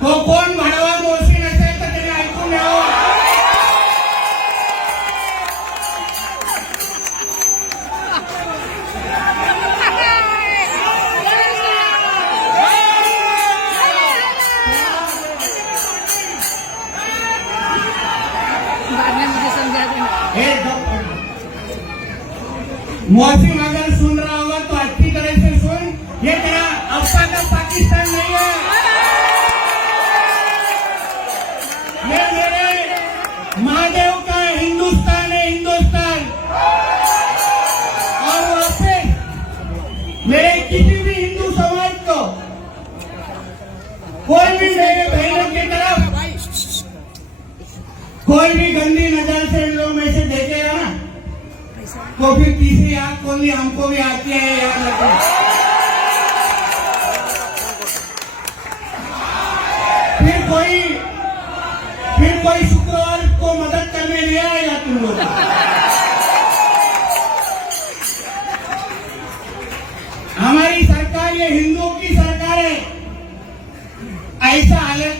तो कोण भाडवा मोशी नसेल तर त्याने ऐकून घ्यावं. मौसम अगर सुन रहा होगा तो अच्छी तरह से सुन. ये तेरा अब्बा का पाकिस्तान नहीं है. ये मेरे महादेव का हिंदुस्तान है, हिंदुस्तान. और वहां पे मेरे किसी भी हिंदू समाज को कोई भी मेरे बहनों की तरफ कोई भी गंदी नजर से इन लोग में से देखेगा ना तो फिर तीसरी आंख खोलनी हमको भी आती है, याद रखो. फिर कोई शुक्रवार को मदद करने नहीं आएगा तुम लोग. हमारी सरकार ये हिंदुओं की सरकार है. ऐसा हालत